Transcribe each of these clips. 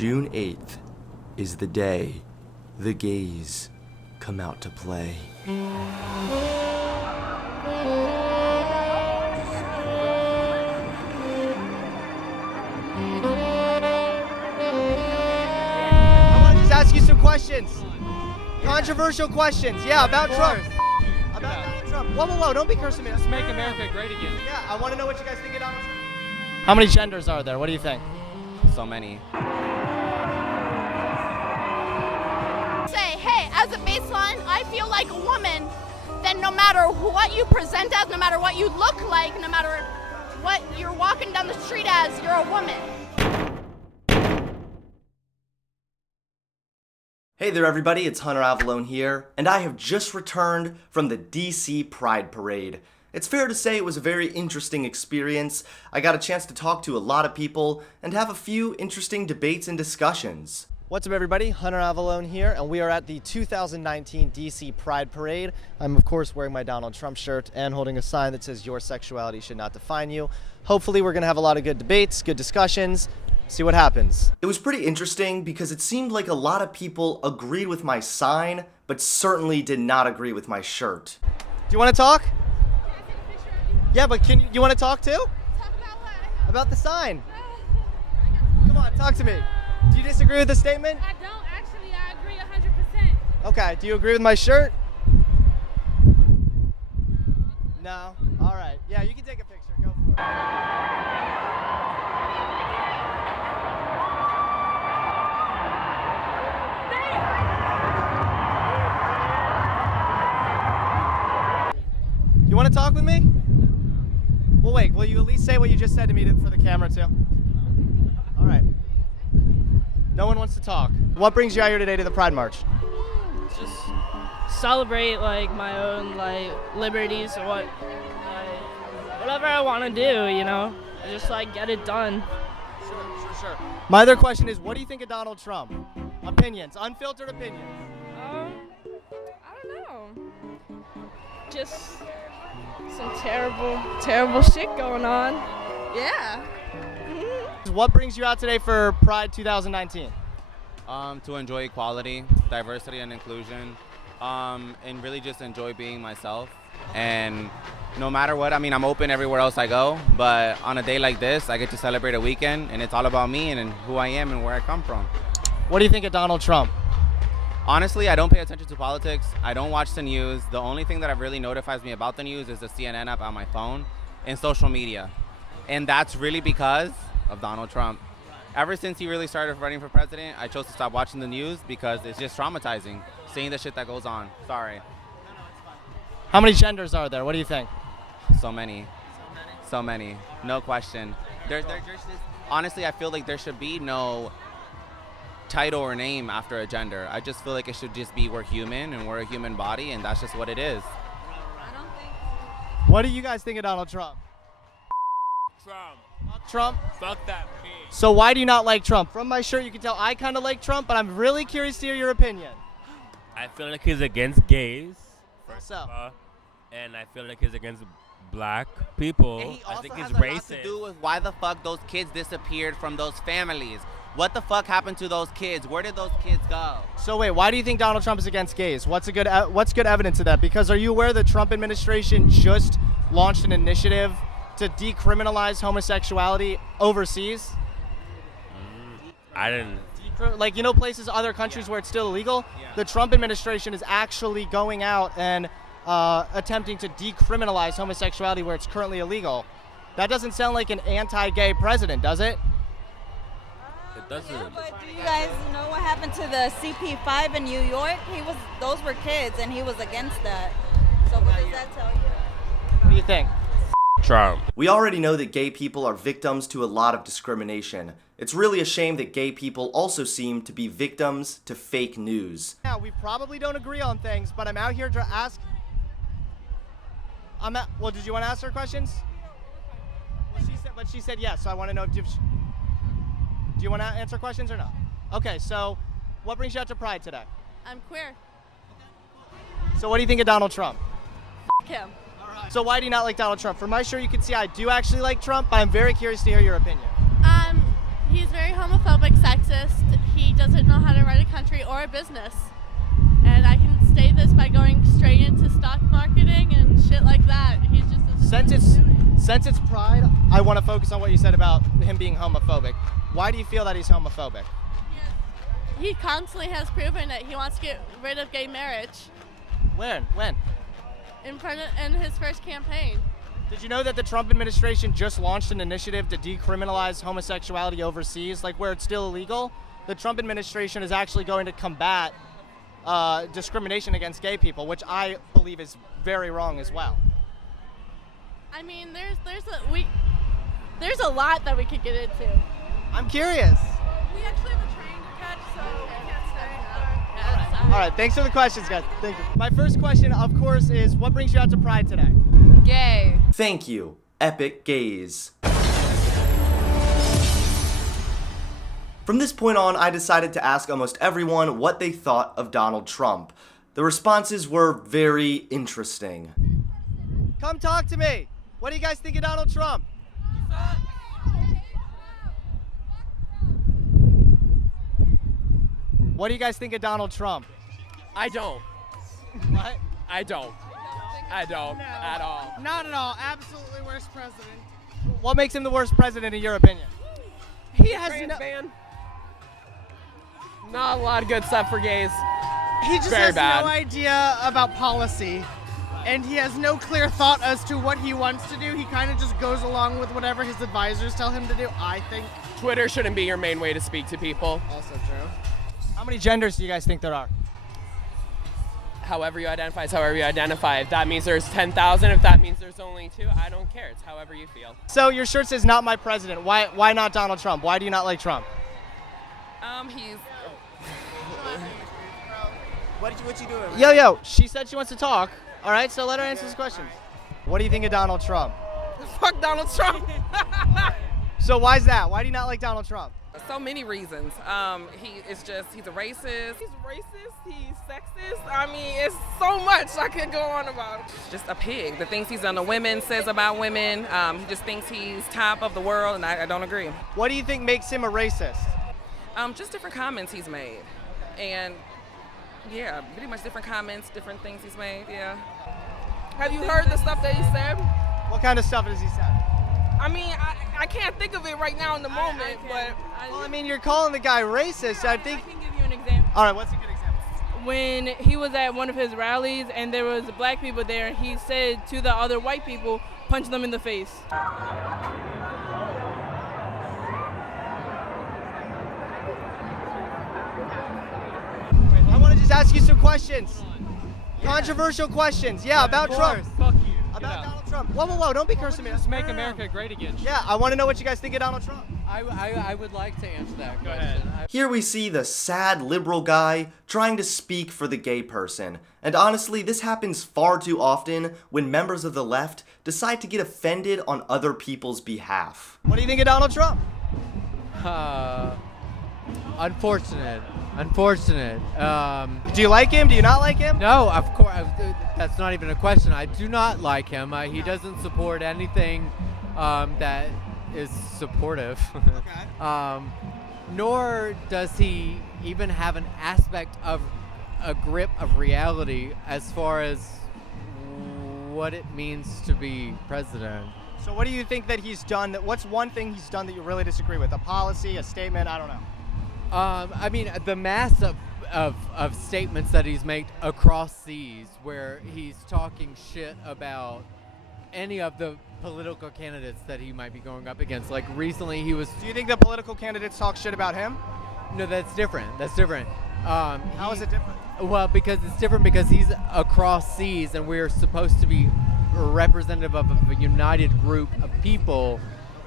June 8th is the day the gays come out to play. I want to just ask you some questions. Controversial questions. Yeah, about Trump. About Donald Trump. Whoa, don't be cursing me. Let's make America great again. Yeah, I want to know what you guys think of Donald Trump. How many genders are there? What do you think? So many. Say, hey, as a baseline, I feel like a woman, then no matter what you present as, no matter what you look like, no matter what you're walking down the street as, you're a woman. Hey there everybody, it's Hunter Avallone here, and I have just returned from the DC Pride Parade. It's fair to say it was a very interesting experience. I got a chance to talk to a lot of people and have a few interesting debates and discussions. What's up everybody, Hunter Avallone here, and we are at the 2019 DC Pride Parade. I'm of course wearing my Donald Trump shirt and holding a sign that says your sexuality should not define you. Hopefully we're gonna have a lot of good debates, good discussions, see what happens. It was pretty interesting because it seemed like a lot of people agreed with my sign, but certainly did not agree with my shirt. Do you wanna talk? Yeah, but you wanna talk too? Talk about what? About the sign. Come on, talk to me. Do you disagree with the statement? I don't actually. I agree 100%. Okay, do you agree with my shirt? No? All right. Yeah, you can take a picture. Go for it. You want to talk with me? Well, wait. Will you at least say what you just said to me for the camera, too? All right. No one wants to talk. What brings you out here today to the Pride March? Just celebrate like my own like liberties or whatever I want to do, you know. I just like get it done. Sure. My other question is, what do you think of Donald Trump? Opinions, unfiltered opinions. I don't know. Just some terrible shit going on. Yeah. What brings you out today for Pride 2019? To enjoy equality, diversity, and inclusion, and really just enjoy being myself. And no matter what, I mean, I'm open everywhere else I go, but on a day like this, I get to celebrate a weekend, and it's all about me and who I am and where I come from. What do you think of Donald Trump? Honestly, I don't pay attention to politics. I don't watch the news. The only thing that really notifies me about the news is the CNN app on my phone and social media. And that's really because of Donald Trump. Ever since he really started running for president, I chose to stop watching the news because it's just traumatizing, seeing the shit that goes on. Sorry. How many genders are there? What do you think? So many. No question. There's just, honestly, I feel like there should be no title or name after a gender. I just feel like it should just be we're human and we're a human body, and that's just what it is. What do you guys think of Donald Trump? Trump? Fuck that pig. So why do you not like Trump? From my shirt, you can tell I kind of like Trump, but I'm really curious to hear your opinion. I feel like he's against gays, So, and I feel like he's against black people. And he I also think has he's a lot racist. to do with why the fuck those kids disappeared from those families. What the fuck happened to those kids? Where did those kids go? so wait, why do you think Donald Trump is against gays? What's good evidence of that? Because are you aware the Trump administration just launched an initiative to decriminalize homosexuality overseas? I didn't. Like, you know, places, other countries where it's still illegal? Yeah. The Trump administration is actually going out and attempting to decriminalize homosexuality where it's currently illegal. That doesn't sound like an anti-gay president, does it? It doesn't. Yeah, but do you guys know what happened to the CP5 in New York? Those were kids, and he was against that. So what does that tell you? What do you think? Trump. We already know that gay people are victims to a lot of discrimination. It's really a shame that gay people also seem to be victims to fake news. Now, we probably don't agree on things, but I'm out here to ask. Well, did you want to ask her questions? Well, she said yes, so I want to know if do you want to answer questions or no? Okay, so what brings you out to Pride today? I'm queer. So what do you think of Donald Trump? F him. So why do you not like Donald Trump? For my shirt, you can see I do actually like Trump, but I'm very curious to hear your opinion. He's very homophobic, sexist. He doesn't know how to run a country or a business. And I can state this by going straight into stock marketing and shit like that. He's just Since it's Pride, I want to focus on what you said about him being homophobic. Why do you feel that he's homophobic? He constantly has proven that he wants to get rid of gay marriage When? in his first campaign. Did you know that the Trump administration just launched an initiative to decriminalize homosexuality overseas, like where it's still illegal? The Trump administration is actually going to combat discrimination against gay people, which I believe is very wrong as well. I mean, there's a lot that we could get into. I'm curious. We actually have a train to catch, so we can't stay. All right, thanks for the questions, guys. Thank you. My first question, of course, is what brings you out to Pride today? Gay. Thank you, Epic Gaze. From this point on, I decided to ask almost everyone what they thought of Donald Trump. The responses were very interesting. Come talk to me. What do you guys think of Donald Trump? What do you guys think of Donald Trump? I don't. What? I don't. I don't at all. Not at all. Absolutely worst president. What makes him the worst president in your opinion? He has Trans no. ban. Not a lot of good stuff for gays. He just Very has bad. no idea about policy, and he has no clear thought as to what he wants to do. He kind of just goes along with whatever his advisors tell him to do. I think. Twitter shouldn't be your main way to speak to people. Also true. How many genders do you guys think there are? However you identify is however you identify. If that means there's 10,000, if that means there's only 2, I don't care. It's however you feel. So your shirt says "Not my president." Why not Donald Trump? Why do you not like Trump? He's. What you doing? Yo, she said she wants to talk. All right, so let her answer this question. What do you think of Donald Trump? Fuck Donald Trump. So why's that? Why do you not like Donald Trump? So many reasons. He's a racist. He's racist. He's sexist. I mean, it's so much I could go on about. Just a pig. The things he's done to women, says about women. He just thinks he's top of the world, and I don't agree. What do you think makes him a racist? Just different comments he's made, and yeah, pretty much different comments, different things he's made. Yeah. Have you heard the stuff that he said? What kind of stuff has he said? I mean, I can't think of it right now in the moment, but. Well, I mean, you're calling the guy racist. I think. I can give you an example. All right, what's a good example? When he was at one of his rallies and there was black people there, and he said to the other white people, punch them in the face. I want to just ask you some questions. Controversial questions. Yeah, about Trump. Fuck you. About Donald Trump. Whoa, don't be cursing me. Just make America great again. Yeah, I want to know what you guys think of Donald Trump. I would like to answer that Go question. ahead. Here we see the sad liberal guy trying to speak for the gay person. And honestly, this happens far too often when members of the left decide to get offended on other people's behalf. What do you think of Donald Trump? Unfortunate. Do you like him? Do you not like him? No, of course. That's not even a question. I do not like him. He doesn't support anything that is supportive. Okay. Nor does he even have an aspect of a grip of reality as far as what it means to be president. So what do you think that he's done? What's one thing he's done that you really disagree with? A policy, a statement? I don't know. I mean, the mass of statements that he's made across seas where he's talking shit about any of the political candidates that he might be going up against. Like recently he was... Do you think the political candidates talk shit about him? No, that's different. How is it different? Well, because it's different because he's across seas and we're supposed to be representative of a united group of people,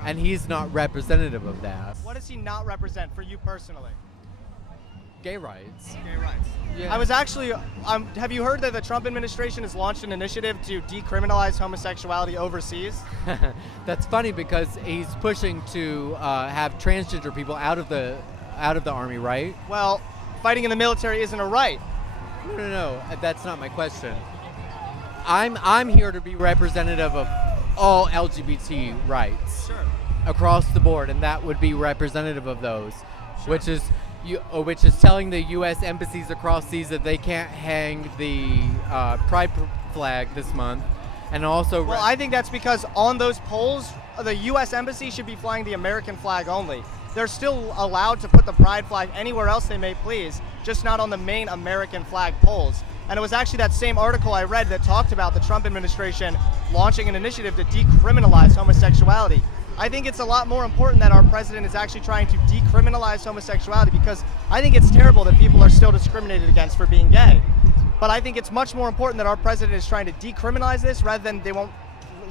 and he's not representative of that. What does he not represent for you personally? Gay rights. Gay rights. Yeah. I was actually, have you heard that the Trump administration has launched an initiative to decriminalize homosexuality overseas? That's funny because he's pushing to have transgender people out of the army, right? Well, fighting in the military isn't a right. No, that's not my question. I'm here to be representative of all LGBT rights. Sure. across the board, and that would be representative of those, which is telling the U.S. embassies across seas that they can't hang the pride flag this month, and also. Well, I think that's because on those polls, the U.S. embassy should be flying the American flag only. They're still allowed to put the pride flag anywhere else they may please, just not on the main American flag polls. And it was actually that same article I read that talked about the Trump administration launching an initiative to decriminalize homosexuality. I think it's a lot more important that our president is actually trying to decriminalize homosexuality, because I think it's terrible that people are still discriminated against for being gay. But I think it's much more important that our president is trying to decriminalize this rather than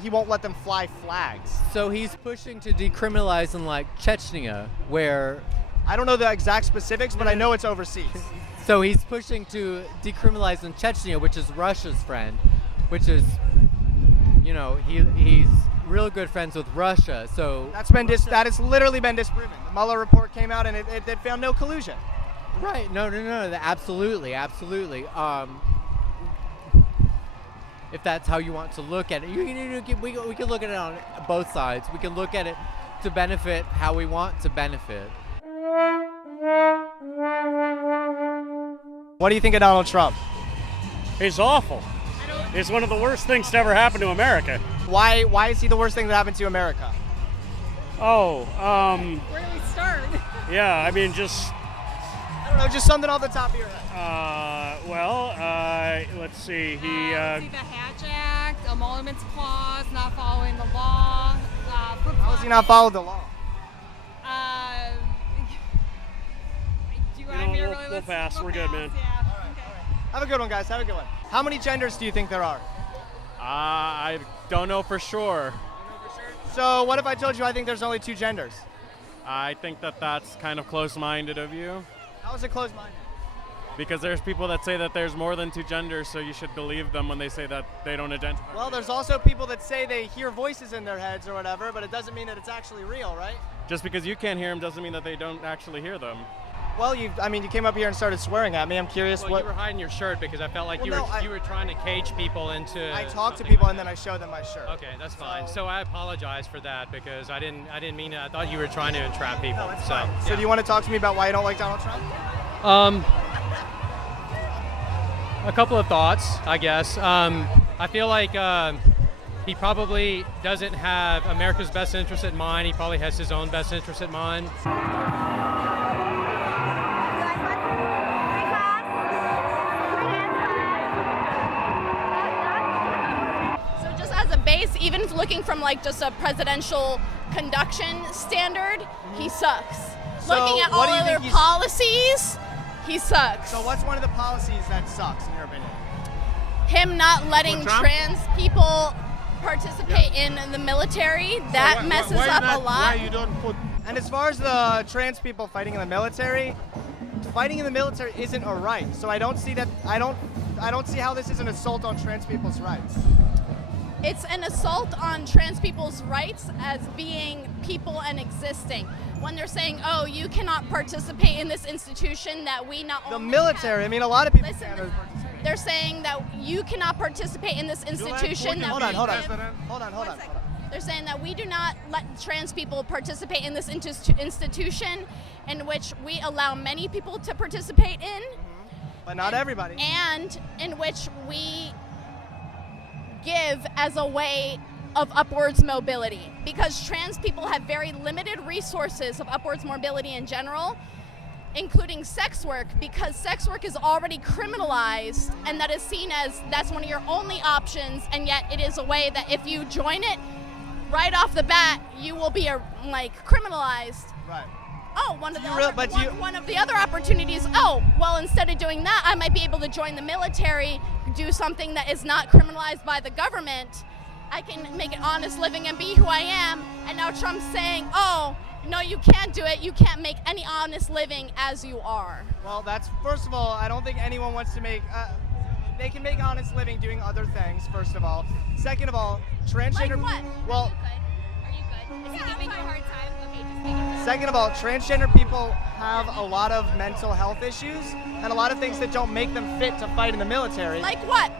he won't let them fly flags. So he's pushing to decriminalize in like Chechnya, where I don't know the exact specifics, but I know it's overseas. So he's pushing to decriminalize in Chechnya, which is Russia's friend, which is, he's real good friends with Russia. So that has literally been disproven. The Mueller report came out and it found no collusion. Right? No. Absolutely. If that's how you want to look at it, we can look at it on both sides. We can look at it to benefit how we want to benefit. What do you think of Donald Trump? He's awful. He's one of the worst things to ever happen to America. Why is he the worst thing that happened to America? Where do we start? Yeah, I mean, I don't know, just something off the top of your head. Let's see. The Hatch Act, Emoluments Clause, not following the law. How has he not followed the law? We'll pass. We're good, man. Yeah. Okay. Have a good one, guys. Have a good one. How many genders do you think there are? I don't know for sure. So what if I told you I think there's only 2 genders? I think that's kind of close-minded of you. How is it close-minded? Because there's people that say that there's more than 2 genders, so you should believe them when they say that they don't identify. Well, there's also people that say they hear voices in their heads or whatever, but it doesn't mean that it's actually real, right? Just because you can't hear them doesn't mean that they don't actually hear them. Well, you came up here and started swearing at me. I'm curious well, you were hiding your shirt because I felt like you were trying to cage people into. I talked to people and then I showed them my shirt. Okay, that's fine. So I apologize for that because I didn't mean it. I thought you were trying to entrap people. No, that's fine. So do you want to talk to me about why you don't like Donald Trump? A couple of thoughts, I guess. I feel like he probably doesn't have America's best interest in mind. He probably has his own best interest in mind. Base, even looking from like just a presidential conduction standard, he sucks. So looking at all other policies, he sucks. So what's one of the policies that sucks in your opinion? Him not letting trans people participate in the military, that messes up a lot. Why you don't put? And as far as the trans people fighting in the military isn't a right. So I don't see that. I don't see how this is an assault on trans people's rights. It's an assault on trans people's rights as being people and existing. When they're saying, oh, you cannot participate in this institution that we not only the military, have. I mean, a lot of people Listen, they're saying that you cannot participate in this institution that hold on. They're saying that we do not let trans people participate in this institution in which we allow many people to participate in. But not everybody. And in which we give as a way of upwards mobility, because trans people have very limited resources of upwards mobility in general, including sex work, because sex work is already criminalized and that is seen as that's one of your only options, and yet it is a way that if you join it right off the bat you will be criminalized. Right. Oh, one of the other opportunities, instead of doing that, I might be able to join the military, do something that is not criminalized by the government. I can make an honest living and be who I am. And now Trump's saying, oh, no, you can't do it. You can't make any honest living as you are. Well, first of all, I don't think anyone wants to make, they can make honest living doing other things, first of all. Second of all, transgender. Like what? Well, are you good? Is he giving you a hard time? Okay, just make it. Second of all, transgender people have a lot of mental health issues and a lot of things that don't make them fit to fight in the military. Like what?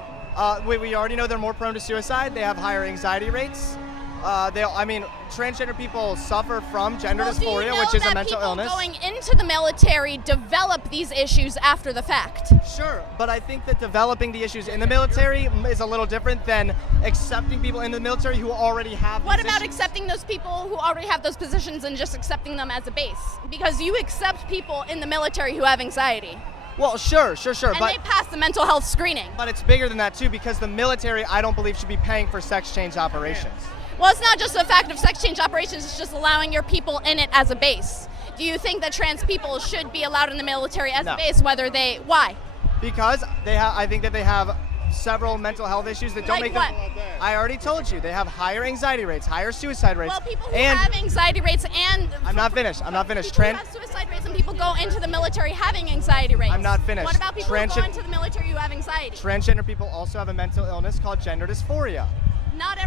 We already know they're more prone to suicide. They have higher anxiety rates. Transgender people suffer from gender Well, do you dysphoria, know which is a that mental people illness. going into the military develop these issues after the fact? Sure, but I think that developing the issues in the military is a little different than accepting people in the military who already have What these about issues. accepting those people who already have those positions and just accepting them as a base? Because you accept people in the military who have anxiety. Well, sure, And but they pass the mental health screening. but it's bigger than that too, because the military, I don't believe, should be paying for sex change operations. Well, it's not just a fact of sex change operations, it's just allowing your people in it as a base. Do you think that trans people should be allowed in the military as No. a base, why? Because I think that they have several mental health issues that don't Like make them. what? I already told you, they have higher anxiety rates, higher suicide rates. Well, people who and have anxiety rates and I'm not finished. people who have suicide rates and people go into the military having anxiety rates. I'm not finished. What about people who go into the military who have anxiety? Transgender people also have a mental illness called gender dysphoria. Not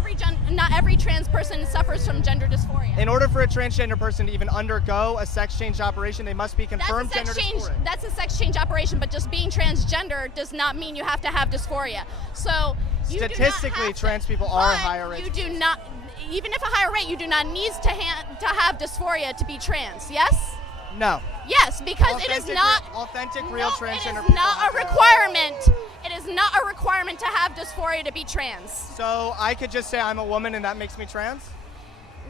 every trans person suffers from gender dysphoria. In order for a transgender person to even undergo a sex change operation, they must be confirmed gender dysphoria. That's a sex change operation, but just being transgender does not mean you have to have dysphoria. So you Statistically, trans people are at higher rates. You do not, even if a higher rate, you do not need to have dysphoria to be trans. Yes. No. Yes, because it is not authentic, real transgender It is people. not a requirement. It is not a requirement to have dysphoria to be trans. So I could just say I'm a woman and that makes me trans?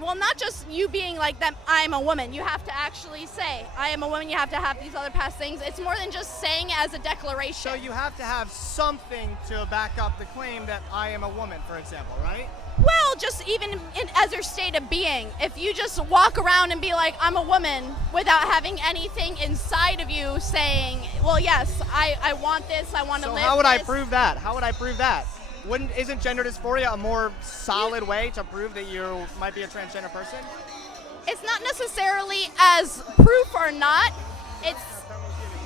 Well, not just you being like that, I'm a woman. You have to actually say, I am a woman. You have to have these other past things. It's more than just saying it as a declaration. So you have to have something to back up the claim that I am a woman, for example, right? Well, just even as your state of being. If you just walk around and be like, I'm a woman, without having anything inside of you saying, well, yes, I want this, I want to live So how would I this. prove that? How would I prove that? Isn't gender dysphoria a more solid way to prove that you might be a transgender person? It's not necessarily as proof or not. It's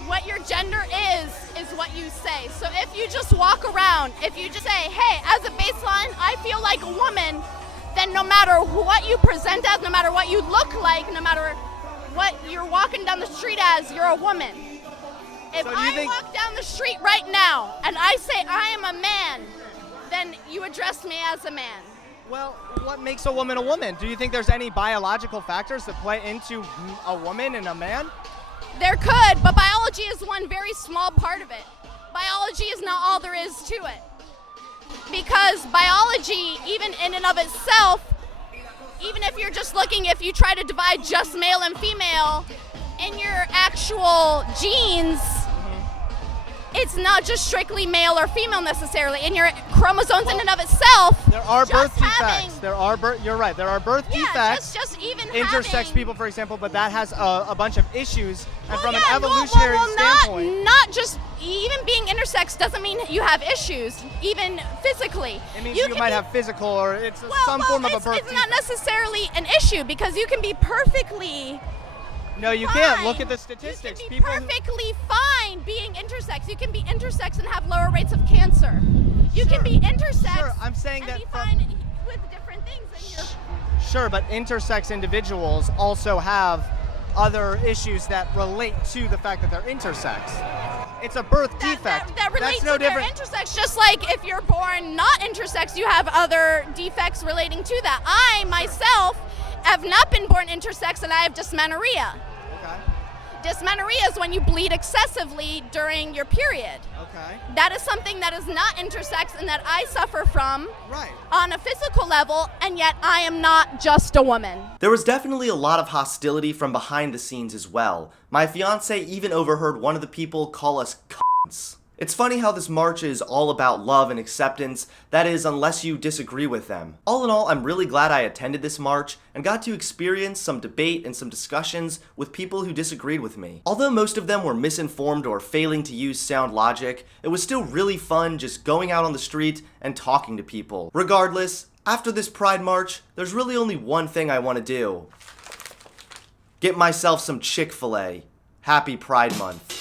what your gender is what you say. So if you just walk around, if you just say, hey, as a baseline, I feel like a woman, then no matter what you present as, no matter what you look like, no matter what you're walking down the street as, you're a woman. If I walk down the street right now and I say I am a man, then you address me as a man. Well, what makes a woman a woman? Do you think there's any biological factors that play into a woman and a man? There could, but biology is one very small part of it. Biology is not all there is to it. Because biology, even in and of itself, even if you're just looking, if you try to divide just male and female in your actual genes, it's not just strictly male or female necessarily. In your chromosomes in and of itself, there are birth defects. You're right. There are birth defects. Just even intersex people, for example, but that has a bunch of issues. And from an evolutionary standpoint, not just even being intersex doesn't mean you have issues, even physically. It means you might have physical or it's some form of a birth It's not necessarily an issue because you can be perfectly. No, you can't. Look at the statistics. You can be perfectly fine being intersex. You can be intersex and have lower rates of cancer. You can be intersex. Sure, I'm saying that be fine with different things. And Sure, but intersex individuals also have other issues that relate to the fact that they're intersex. It's a birth defect. That relates That's no to their different. intersex, just like if you're born not intersex, you have other defects relating to that. I myself have not been born intersex and I have dysmenorrhea. Dysmenorrhea is when you bleed excessively during your period. Okay. That is something that is not intersex and that I suffer from on a physical level, and yet I am not just a woman. There was definitely a lot of hostility from behind the scenes as well. My fiance even overheard one of the people call us cunts. It's funny how this march is all about love and acceptance, that is, unless you disagree with them. All in all, I'm really glad I attended this march and got to experience some debate and some discussions with people who disagreed with me. Although most of them were misinformed or failing to use sound logic, it was still really fun just going out on the street and talking to people. Regardless, after this Pride March, there's really only one thing I want to do. Get myself some Chick-fil-A. Happy Pride Month.